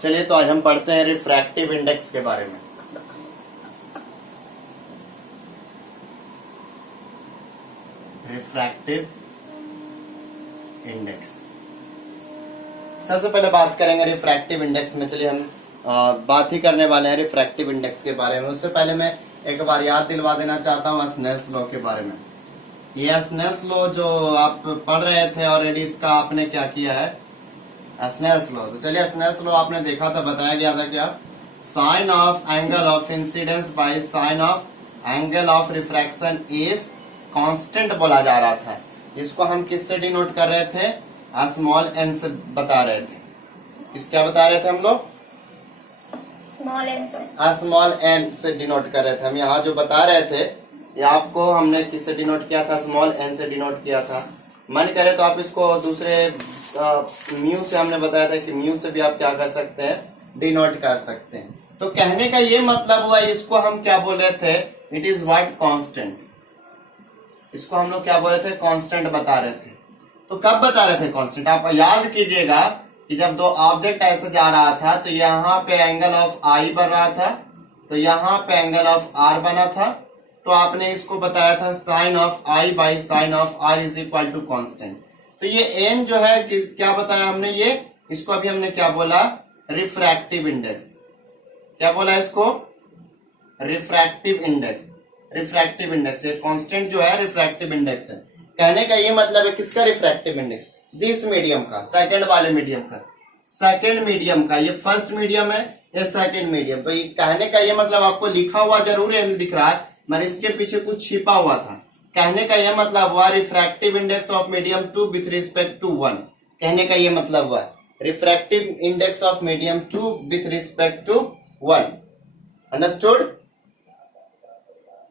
चलिए तो आज हम पढ़ते हैं रिफ्रैक्टिव इंडेक्स के बारे में। रिफ्रैक्टिव इंडेक्स, सबसे पहले बात करेंगे रिफ्रैक्टिव इंडेक्स में। चलिए हम बात ही करने वाले हैं रिफ्रैक्टिव इंडेक्स के बारे में। उससे पहले मैं एक बार याद दिलवा देना चाहता हूँ स्नेल्स लॉ के बारे में। ये स्नेल्स लॉ जो आप पढ़ रहे थे ऑलरेडी, इसका आपने क्या किया है, स्नेल्स लॉ। तो चलिए स्नेल्स लॉ आपने देखा था, बताया गया था क्या, sine of angle of incidence by sine of angle of refraction is constant बोला जा रहा था। इसको हम किससे डिनोट कर रहे थे, स्मॉल एन से बता रहे थे। क्या बता रहे थे हम लोग, स्मॉल एन से डिनोट कर रहे थे। हम यहाँ जो बता रहे थे ये आपको हमने किससे डिनोट किया था, स्मॉल एन से डिनोट किया था। मन करे तो आप इसको दूसरे म्यू से हमने बताया था कि म्यू से भी आप क्या कर सकते हैं, डिनोट कर सकते हैं। तो कहने का ये मतलब हुआ, इसको हम क्या बोल रहे थे, इट इज व्हाट कांस्टेंट। इसको हम लोग क्या बोल रहे थे, कांस्टेंट बता रहे थे। तो कब बता रहे थे कांस्टेंट, आप याद कीजिएगा कि जब दो ऑब्जेक्ट ऐसे जा रहा था तो यहाँ पे एंगल ऑफ आई बन रहा था, तो यहाँ पे एंगल ऑफ आर बना था। तो आपने इसको बताया था sine of I by sine of R is equal to constant. तो ये एन जो है क्या बताया हमने, ये इसको अभी हमने क्या बोला, रिफ्रैक्टिव इंडेक्स। क्या बोला इसको, रिफ्रैक्टिव इंडेक्स। रिफ्रैक्टिव इंडेक्स ये कांस्टेंट जो है रिफ्रैक्टिव इंडेक्स है। कहने का ये मतलब है किसका, रिफ्रैक्टिव इंडेक्स, दिस मीडियम का, सेकंड वाले मीडियम का, सेकंड मीडियम का। ये फर्स्ट मीडियम है, ये सेकंड मीडियम। तो ये कहने का ये मतलब आपको लिखा हुआ जरूर है, दिख रहा है, मगर इसके पीछे कुछ छिपा हुआ था। कहने का ये मतलब हुआ refractive index of medium 2 with respect to 1। कहने का ये मतलब हुआ refractive index of medium 2 with respect to 1। Understood,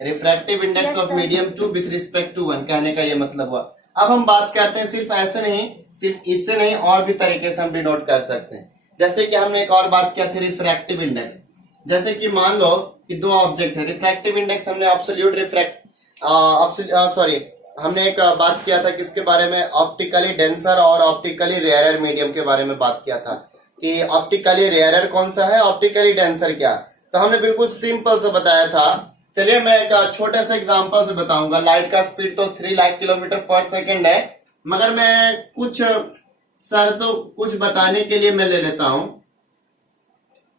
refractive index of medium 2 with respect to 1, कहने का ये मतलब हुआ। अब हम बात करते हैं, सिर्फ ऐसे नहीं, सिर्फ इससे नहीं, और भी तरीके से हम डिनोट कर सकते हैं। जैसे कि हमने एक और बात किया थी रिफ्रैक्टिव इंडेक्स। जैसे कि मान लो कि दो ऑब्जेक्ट है, रिफ्रैक्टिव इंडेक्स हमने एब्सोल्यूट हमने एक बात किया था किसके बारे में, ऑप्टिकली डेंसर और ऑप्टिकली रेयरर मीडियम के बारे में बात किया था कि ऑप्टिकली रेयरर कौन सा है, ऑप्टिकली डेंसर क्या। तो हमने बिल्कुल सिंपल से बताया था। चलिए मैं एक छोटे से एग्जांपल से बताऊंगा। लाइट का स्पीड तो 3 लाख किलोमीटर पर सेकंड है, मगर मैं कुछ कुछ बताने के लिए मैं ले लेता हूं।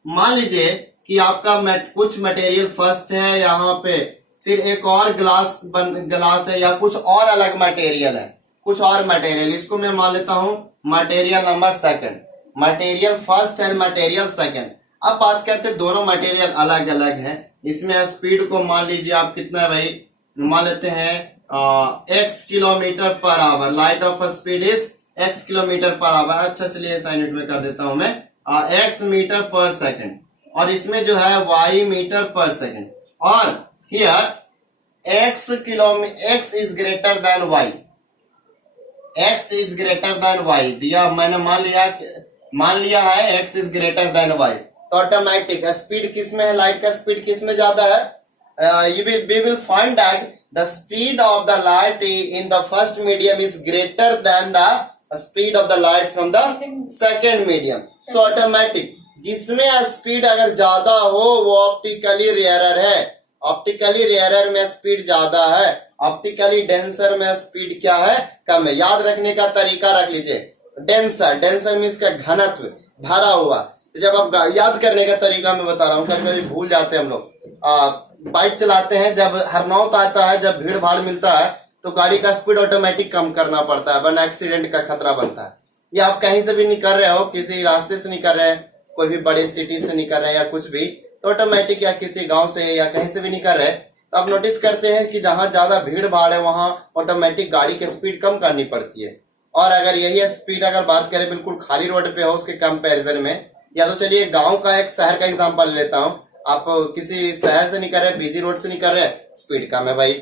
मान लीजिए कि आपका कुछ मटेरियल फर्स्ट है यहाँ पे, फिर एक और ग्लास है, या कुछ और अलग मटेरियल है, कुछ और मटेरियल, इसको मैं मान लेता हूं material number second. Material first है, मटेरियल सेकंड। अब बात करते दोनों मटेरियल अलग अलग है। इसमें स्पीड को मान लीजिए आप कितना है भाई, मान लेते हैं x kilometre per hour. Light of speed is x kilometre per hour. अच्छा चलिए इस यूनिट में कर देता हूं मैं, x मीटर पर सेकंड, और इसमें जो है y मीटर पर सेकंड। और here x is greater than y, x is greater than y दिया मैंने, मान लिया है x is greater than y। तो ऑटोमेटिक स्पीड किसमें है, लाइट का स्पीड किसमें ज्यादा है, we will find that the speed of the light in the first medium is greater than the speed of the light from the second medium. So automatic जिसमें speed अगर ज्यादा हो वो ऑप्टिकली रेयरर है। Optically rarer में speed ज्यादा है, optically denser में स्पीड क्या है, कम है। याद रखने का तरीका रख लीजिए, डेंसर मीन्स का घनत्व, भरा हुआ। जब आप याद करने का तरीका मैं बता रहा हूँ, कभी भूल जाते हैं हम लोग। बाइक चलाते हैं, जब हरनौत आता है, जब भीड़ भाड़ मिलता है, तो गाड़ी का स्पीड ऑटोमेटिक कम करना पड़ता है, वरना एक्सीडेंट का खतरा बनता है। या आप कहीं से भी निकल रहे हो, किसी रास्ते से निकल रहे हैं, कोई भी बड़े सिटी से निकल रहे हैं या कुछ भी, तो ऑटोमेटिक या किसी गांव से या कहीं से भी निकल रहे हैं, तो आप नोटिस करते हैं कि जहां ज्यादा भीड़ भाड़ है वहां ऑटोमेटिक गाड़ी की स्पीड कम करनी पड़ती है। और अगर यही स्पीड अगर बात करें बिल्कुल खाली रोड पे हो उसके कंपेरिजन में, या तो चलिए गांव का एक शहर का एग्जांपल लेता हूं। आप किसी शहर से निकल रहे, बिजी रोड से निकल रहे, स्पीड कम है भाई।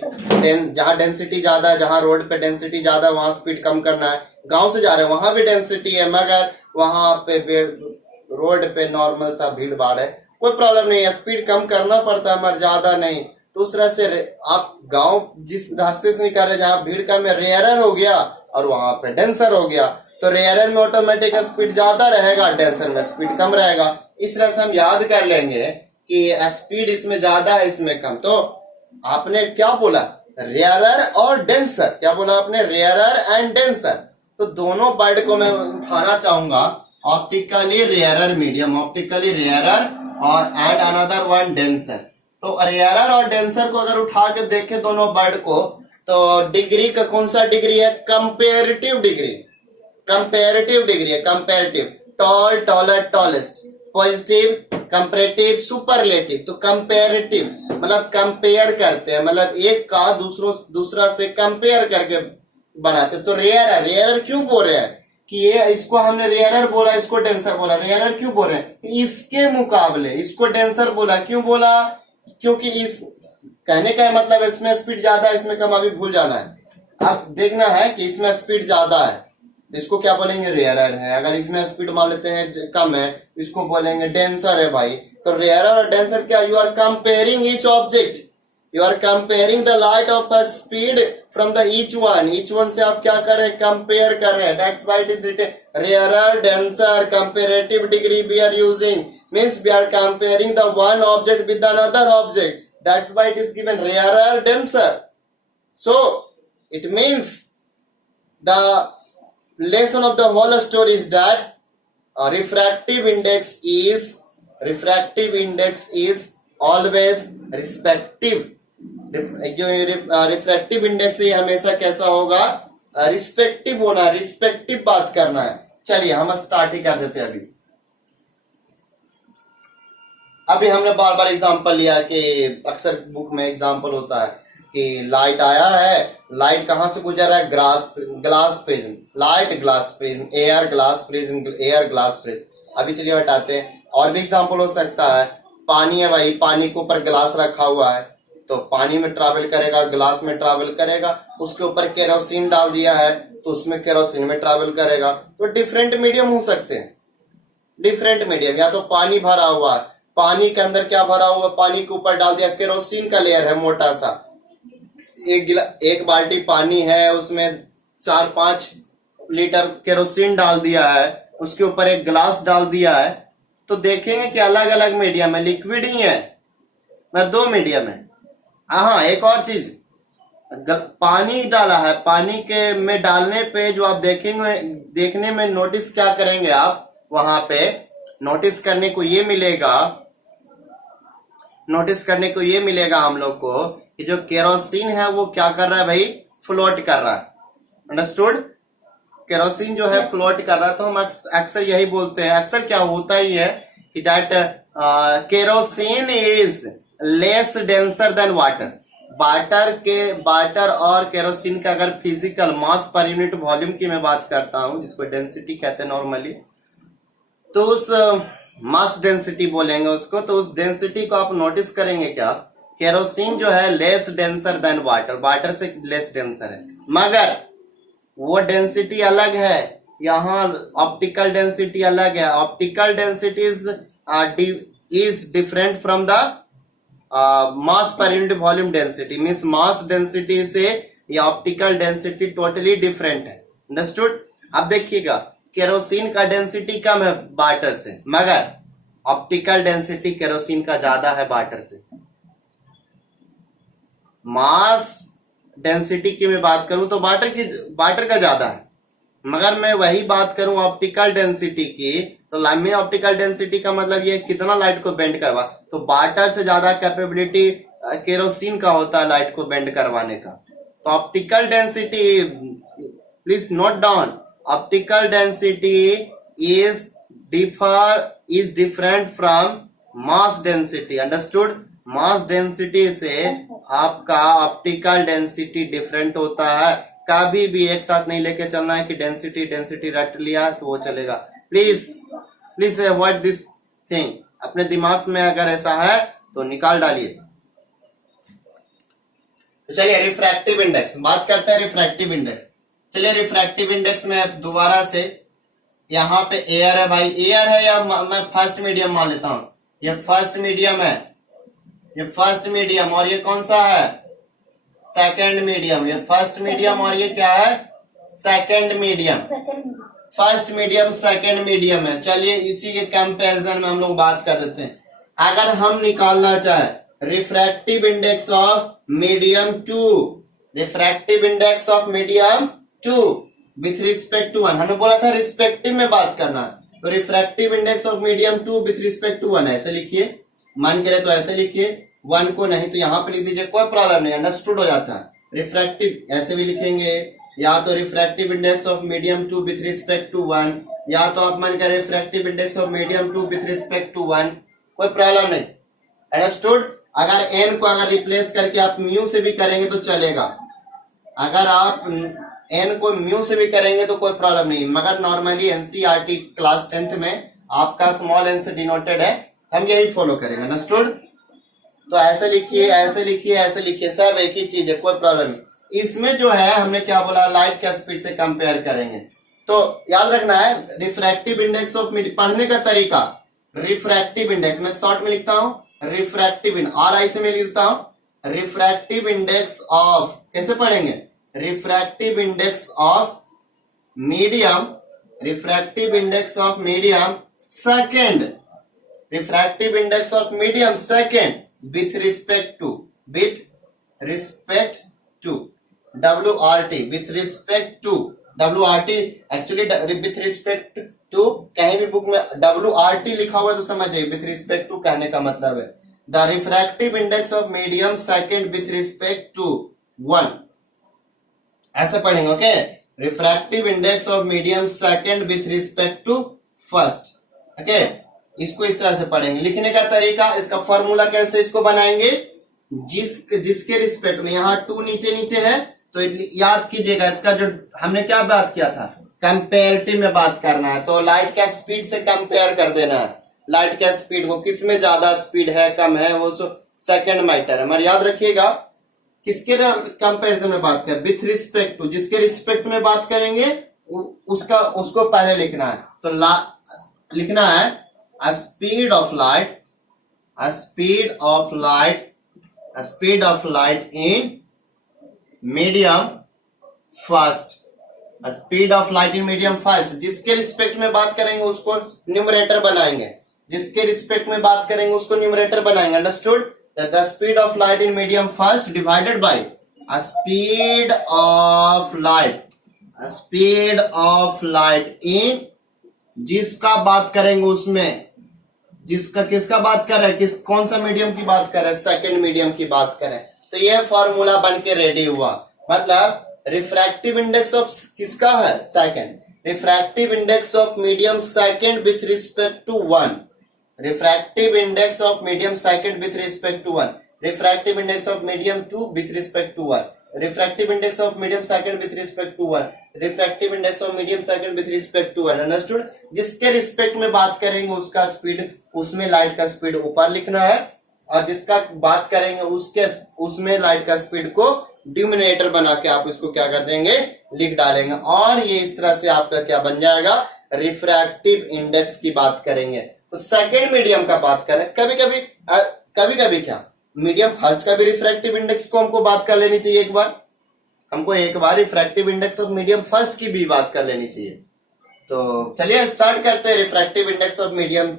जहां डेंसिटी ज्यादा है, जहां रोड पे डेंसिटी ज्यादा है, वहां स्पीड कम करना है। गांव से जा रहे हैं, वहां भी डेंसिटी है, मगर वहां पे रोड पे नॉर्मल सा भीड़ भाड़ है, कोई प्रॉब्लम नहीं है, स्पीड कम करना पड़ता है मगर ज्यादा नहीं। तो उस तरह से आप गांव जिस रास्ते से निकल रहे जहां भीड़ कम है, रेयरर हो गया और वहां पे डेंसर हो गया। तो रेयरर में ऑटोमेटिक स्पीड ज्यादा रहेगा, डेंसर में स्पीड कम रहेगा। इस तरह से हम याद कर लेंगे कि स्पीड इसमें ज्यादा है इसमें कम। तो आपने क्या बोला, रेयरर और डेंसर, क्या बोला आपने, रेयरर एंड डेंसर। तो दोनों वर्ड को मैं उठाना चाहूंगा, optically rarer medium, optically rarer और एंड अनदर वन डेंसर। तो रेयरर और डेंसर को अगर उठा के देखें दोनों वर्ड को, तो डिग्री का कौन सा डिग्री है, कंपेरेटिव डिग्री, कंपेरेटिव डिग्री है, comparative. Tall, taller, tallest, positive, comparative, superlative. तो कंपेरेटिव मतलब कंपेयर करते हैं, मतलब एक का दूसरा से कंपेयर करके बनाते। तो रेयरर, रेयरर क्यों बोल रहे हैं कि ये, इसको हमने रेयरर बोला, इसको डेंसर बोला। रेयरर क्यों बोल रहे हैं, इसके मुकाबले इसको डेंसर बोला। क्यों बोला, क्योंकि इस कहने का मतलब इसमें स्पीड ज्यादा है इसमें कम, अभी भूल जाना है। अब देखना है कि इसमें स्पीड ज्यादा है, इसको क्या बोलेंगे, रेयरर है। अगर इसमें स्पीड मान लेते हैं कम है, इसको बोलेंगे डेंसर है भाई। तो रेयरर और डेंसर क्या, you are comparing each object, you are comparing the light of a speed from the each one से आप क्या कर रहे हैं, कंपेयर कर रहे हैं। That's why it is written rarer, denser, comparative degree we are using, means we are comparing the one object with another object. That's why it is given rarer, denser. So it means the lesson of the whole story is that refractive index is always respective. जो refractive index है हमेशा कैसा होगा, respective होना, respective बात करना है। चलिए हम स्टार्ट ही कर देते हैं। अभी हमने बार बार एग्जांपल लिया कि अक्सर बुक में एग्जांपल होता है कि लाइट आया है, लाइट कहां से गुजर रहा है, glass prism, light glass prism, air glass prism, air glass prism. अभी चलिए हटाते हैं। और भी एग्जांपल हो सकता है, पानी है भाई, पानी के ऊपर ग्लास रखा हुआ है, तो पानी में ट्रैवल करेगा, ग्लास में ट्रैवल करेगा। उसके ऊपर केरोसिन डाल दिया है तो उसमें केरोसिन में ट्रैवल करेगा। तो डिफरेंट मीडियम हो सकते हैं, डिफरेंट मीडियम। या तो पानी भरा हुआ है, पानी के अंदर क्या भरा हुआ, पानी के ऊपर डाल दिया केरोसिन का लेयर है मोटा सा, एक बाल्टी पानी है उसमें 4-5 लीटर केरोसिन डाल दिया है, उसके ऊपर एक ग्लास डाल दिया है। तो देखेंगे कि अलग अलग मीडियम है, लिक्विड ही है, मैं 2 मीडियम है। हाँ एक और चीज, पानी डाला है, पानी के में डालने पे जो आप देखेंगे, देखने में नोटिस क्या करेंगे आप, वहां पे नोटिस करने को ये मिलेगा हम लोग को कि जो केरोसिन है वो क्या कर रहा है भाई, फ्लोट कर रहा है। अंडरस्टूड, केरोसिन जो है फ्लोट कर रहा है। तो हम अक्सर यही बोलते हैं, अक्सर क्या होता ही है कि that kerosene is less denser then water. Water और केरोसिन का अगर फिजिकल मास पर यूनिट वॉल्यूम की मैं बात करता हूं, जिसको डेंसिटी कहते हैं नॉर्मली, तो उस मास डेंसिटी बोलेंगे उसको। तो उस डेंसिटी को आप नोटिस करेंगे क्या, केरोसिन जो है लेस डेंसर देन वाटर से लेस डेंसर है, मगर वो डेंसिटी अलग है, यहाँ ऑप्टिकल डेंसिटी अलग है। Optical density is different from the mass per unit volume density, means mass density से ये ऑप्टिकल डेंसिटी टोटली डिफरेंट है। अंडरस्टूड। अब देखिएगा, केरोसिन का डेंसिटी कम है वाटर से, मगर ऑप्टिकल डेंसिटी केरोसिन का ज्यादा है वाटर से। मास डेंसिटी की मैं बात करूं तो वाटर का ज्यादा है, मगर मैं वही बात करूं ऑप्टिकल डेंसिटी की, तो में ऑप्टिकल डेंसिटी का मतलब ये कितना लाइट को बेंड करवा, तो वाटर से ज्यादा कैपेबिलिटी केरोसिन का होता है लाइट को बेंड करवाने का। तो optical density, please note down, optical density is different from mass density. Understood. Mass density से आपका ऑप्टिकल डेंसिटी डिफरेंट होता है। कभी भी एक साथ नहीं लेके चलना है कि डेंसिटी रट लिया तो वो चलेगा। Please avoid this thing. अपने दिमाग में अगर ऐसा है तो निकाल डालिए। तो चलिए रिफ्रैक्टिव इंडेक्स बात करते हैं। रिफ्रैक्टिव इंडेक्स, चलिए रिफ्रैक्टिव इंडेक्स में दोबारा से, यहाँ पे एयर है भाई, एयर है या मैं फर्स्ट मीडियम मान लेता हूं, ये फर्स्ट मीडियम है, ये फर्स्ट मीडियम, और ये कौन सा है, सेकंड मीडियम। ये फर्स्ट मीडियम और ये क्या है, second medium. First medium second medium है। चलिए इसी के कंपैरिजन में हम लोग बात कर देते हैं। अगर हम निकालना चाहे refractive index of medium 2, refractive index of medium 2 with respect to 1, हमने बोला था रिस्पेक्टिव में बात करना, तो refractive index of medium 2 with respect to 1 ऐसे लिखिए, मन करे तो ऐसे लिखिए, 1 को नहीं तो यहाँ पे लिख दीजिए, कोई प्रॉब्लम नहीं, अंडरस्टूड हो जाता है। रिफ्रैक्टिव ऐसे भी लिखेंगे, या तो refractive index of medium 2 with respect to 1, या तो आप मन करें refractive index of medium 2 with respect to 1, कोई प्रॉब्लम नहीं, अंडरस्टूड। अगर एन को अगर रिप्लेस करके आप म्यू से भी करेंगे तो चलेगा, अगर आप एन को म्यू से भी करेंगे तो कोई प्रॉब्लम नहीं, मगर नॉर्मली एनसीईआरटी क्लास 10th में आपका स्मॉल एन से डिनोटेड है, हम यही फॉलो करेंगे, अंडरस्टूड। तो ऐसे लिखिए, ऐसे लिखिए, ऐसे लिखिए, सब एक ही चीज है, कोई प्रॉब्लम नहीं। इसमें जो है हमने क्या बोला, लाइट के स्पीड से कंपेयर करेंगे, तो याद रखना है रिफ्रैक्टिव इंडेक्स ऑफ पढ़ने का तरीका, रिफ्रैक्टिव इंडेक्स में शॉर्ट में लिखता हूं, रिफ्रैक्टिव RI से मैं लिखता हूं, रिफ्रैक्टिव इंडेक्स ऑफ, कैसे पढ़ेंगे, refractive index of medium, refractive index of medium second, refractive index of medium second with respect to, with respect to WRT, with respect to WRT, actually with respect to कहीं भी book में WRT लिखा हुआ है तो समझिए with respect to कहने का मतलब है the refractive index of medium second with respect to 1, ऐसे पढ़ेंगे, okay. Refractive index of medium second with respect to first, okay. इसको इस तरह से पढ़ेंगे। लिखने का तरीका, इसका फॉर्मूला कैसे इसको बनाएंगे, जिसके रिस्पेक्ट में यहाँ 2 नीचे नीचे है तो याद कीजिएगा, इसका जो हमने क्या बात किया था, कंपेरेटिव में बात करना है, तो लाइट का स्पीड से कंपेयर कर देना है, लाइट का स्पीड को, किसमें ज्यादा स्पीड है कम है वो सेकंड मैटर है, मगर याद रखिएगा किसके कंपेरिजन में बात कर, विथ रिस्पेक्ट टू, जिसके रिस्पेक्ट में बात करेंगे उसको पहले लिखना है, तो लिखना है a speed of light, a speed of light, a speed of light in medium fast, a speed of light in medium fast, जिसके रिस्पेक्ट में बात करेंगे उसको न्यूमरेटर बनाएंगे, जिसके रिस्पेक्ट में बात करेंगे उसको न्यूमरेटर बनाएंगे, understood. The speed of light in medium fast divided by a speed of light, a speed of light in, जिसका बात करेंगे उसमें, जिसका किसका बात कर रहे हैं, कौन सा मीडियम की बात कर रहे हैं, सेकंड मीडियम की बात करें, तो ये फॉर्मूला बन के रेडी हुआ। मतलब रिफ्रैक्टिव इंडेक्स ऑफ किसका है, second, refractive index of medium second with respect to 1, refractive index of medium second with respect to 1, refractive index of medium 2 with respect to 1, refractive index of medium second with respect to 1, refractive index of medium second with respect to 1, understood. जिसके respect में बात करेंगे उसका speed, उसमें light का speed ऊपर लिखना है, और जिसका बात करेंगे उसमें लाइट का स्पीड को डिनोमिनेटर बना के आप इसको क्या कर देंगे, लिख डालेंगे, और ये इस तरह से आपका क्या बन जाएगा, रिफ्रैक्टिव इंडेक्स की बात करेंगे। तो सेकेंड मीडियम का बात करें, कभी कभी क्या मीडियम फर्स्ट का भी रिफ्रैक्टिव इंडेक्स को हमको बात कर लेनी चाहिए, हमको एक बार refractive index of medium first की भी बात कर लेनी चाहिए। तो चलिए स्टार्ट करते हैं रिफ्रैक्टिव इंडेक्स ऑफ मीडियम।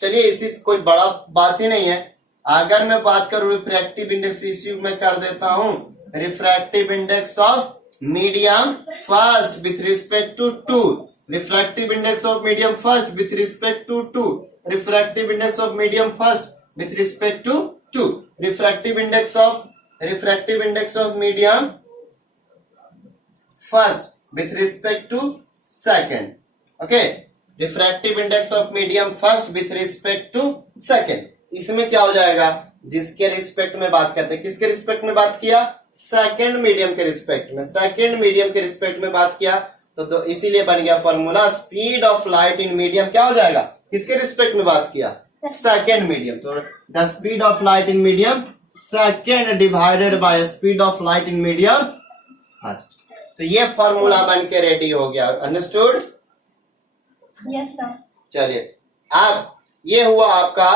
चलिए इसी कोई बड़ा बात ही नहीं है, अगर मैं बात करूं रिफ्रैक्टिव इंडेक्स, इसी में कर देता हूं refractive index of medium first with respect to 2, refractive index of medium first with respect to 2, refractive index of medium first with respect to 2, refractive index of medium first with respect to second, okay, refractive index of medium first with respect to second. इसमें क्या हो जाएगा, जिसके respect में बात करते हैं, किसके रिस्पेक्ट में बात किया, सेकेंड मीडियम के रिस्पेक्ट में, सेकेंड मीडियम के रिस्पेक्ट में बात किया, तो इसीलिए बन गया formula, speed of light in medium क्या हो जाएगा, किसके रिस्पेक्ट में बात किया, सेकेंड मीडियम, तो the speed of light in medium second divided by speed of light in medium first. तो ये फॉर्मूला बन के रेडी हो गया, अंडरस्टूड, यस सर। चलिए अब ये हुआ आपका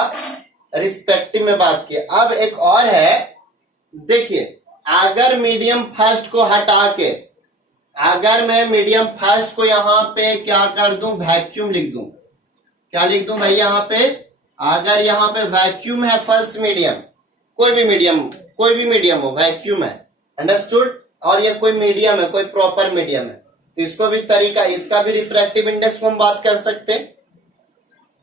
रिस्पेक्टिव में बात की। अब एक और है, देखिए अगर मीडियम फर्स्ट को हटा के अगर मैं मीडियम फर्स्ट को यहाँ पे क्या कर दूं, वैक्यूम लिख दूं, क्या लिख दूं भाई यहाँ पे, अगर यहाँ पे वैक्यूम है फर्स्ट मीडियम, कोई भी मीडियम हो, वैक्यूम है, अंडरस्टूड, और ये कोई मीडियम है, कोई प्रॉपर मीडियम है, तो इसको भी तरीका, इसका भी रिफ्रैक्टिव इंडेक्स को हम बात कर सकते हैं,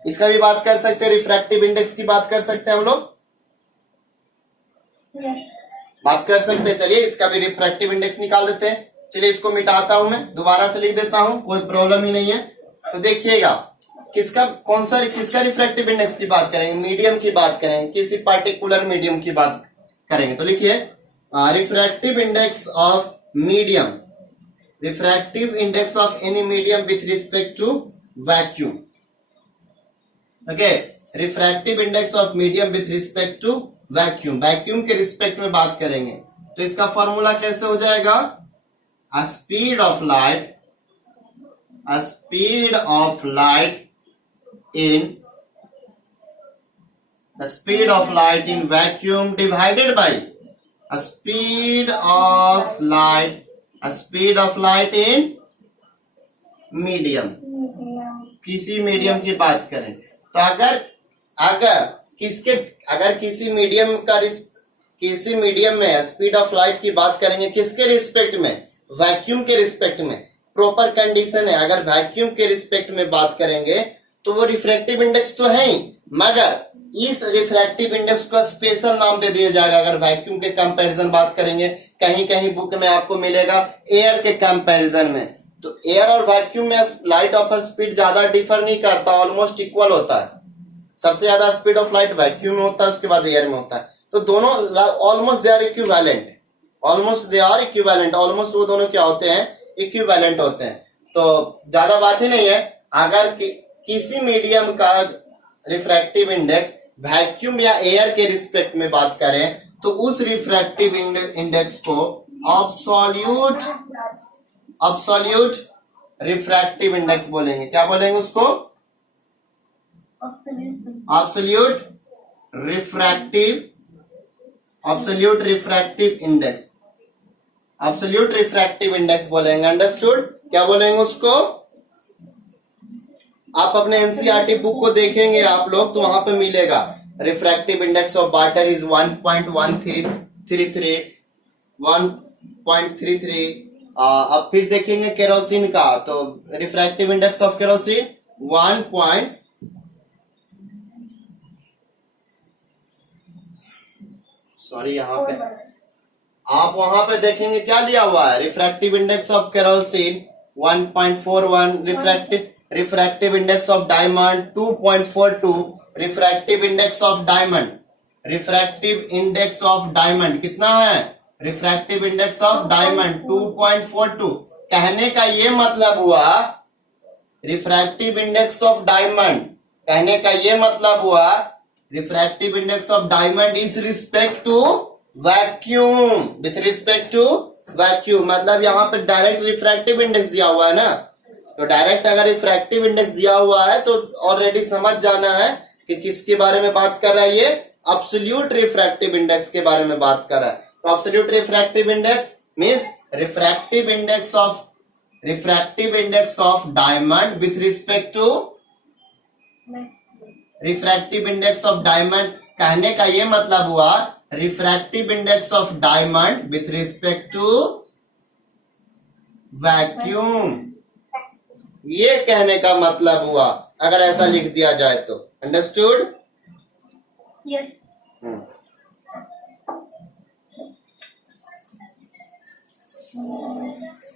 इसका भी बात कर सकते हैं, रिफ्रैक्टिव इंडेक्स की बात कर सकते हैं हम लोग, Yes. बात कर सकते हैं। चलिए इसका भी रिफ्रैक्टिव इंडेक्स निकाल देते हैं। चलिए इसको मिटाता हूं, मैं दोबारा से लिख देता हूं, कोई प्रॉब्लम ही नहीं है। तो देखिएगा किसका रिफ्रैक्टिव इंडेक्स की बात करेंगे, मीडियम की बात करेंगे, किसी पार्टिकुलर मीडियम की बात करेंगे। तो लिखिए refractive index of medium, refractive index of any medium with respect to vacuum. Okay, refractive index of medium with respect to vacuum, vacuum के रिस्पेक्ट में बात करेंगे। तो इसका फॉर्मूला कैसे हो जाएगा, a speed of light in the speed of light in vacuum divided by a speed of light in medium, किसी मीडियम की बात करें तो अगर किसी मीडियम में स्पीड ऑफ लाइट की बात करेंगे, किसके रिस्पेक्ट में, वैक्यूम के रिस्पेक्ट में, प्रॉपर कंडीशन है, अगर वैक्यूम के रिस्पेक्ट में बात करेंगे तो वो रिफ्रैक्टिव इंडेक्स तो है ही, मगर इस रिफ्रैक्टिव इंडेक्स का स्पेशल नाम दे दिया जाएगा। अगर वैक्यूम के कंपैरिजन बात करेंगे, कहीं कहीं बुक में आपको मिलेगा एयर के कंपैरिजन में, तो एयर और वैक्यूम में लाइट ऑफ स्पीड ज्यादा डिफर नहीं करता, ऑलमोस्ट इक्वल होता है। सबसे ज्यादा स्पीड ऑफ लाइट वैक्यूम में होता है, उसके बाद एयर में होता है। तो दोनों almost they are equivalent, almost वो दोनों क्या होते हैं, इक्विवेलेंट होते हैं। तो ज्यादा बात ही नहीं है। अगर किसी मीडियम का रिफ्रैक्टिव इंडेक्स वैक्यूम या एयर के रिस्पेक्ट में बात करें तो उस रिफ्रैक्टिव इंडेक्स को अब्सोल्यूट रिफ्रैक्टिव इंडेक्स बोलेंगे। क्या बोलेंगे उसको, अब्सोल्यूट रिफ्रैक्टिव इंडेक्स बोलेंगे, अंडरस्टूड। क्या बोलेंगे उसको, आप अपने एनसीईआरटी बुक को देखेंगे आप लोग तो वहां पे मिलेगा refractive index of water is 1.33। अब फिर देखेंगे केरोसिन का, तो refractive index of kerosene 1. Sorry, यहाँ पे आप वहां पे देखेंगे क्या दिया हुआ है, refractive index of kerosene 1.41, refractive index of diamond 2.42, refractive index of diamond कितना है, रिफ्रैक्टिव इंडेक्स ऑफ डायमंड 2.42। कहने का ये मतलब हुआ रिफ्रैक्टिव इंडेक्स ऑफ डायमंड, कहने का ये मतलब हुआ refractive index of diamond is respect to vacuum, with respect to vacuum. मतलब यहाँ पे डायरेक्ट रिफ्रैक्टिव इंडेक्स दिया हुआ है ना, तो डायरेक्ट अगर रिफ्रैक्टिव इंडेक्स दिया हुआ है तो ऑलरेडी समझ जाना है कि किसके बारे में बात कर रहा है, ये एब्सोल्यूट रिफ्रैक्टिव इंडेक्स के बारे में बात कर रहा है। तो absolute refractive index means refractive index of diamond with respect to refractive index of diamond. कहने का ये मतलब हुआ refractive index of diamond with respect to vacuum, ये कहने का मतलब हुआ अगर ऐसा लिख दिया जाए तो, अंडरस्टूड। Yes.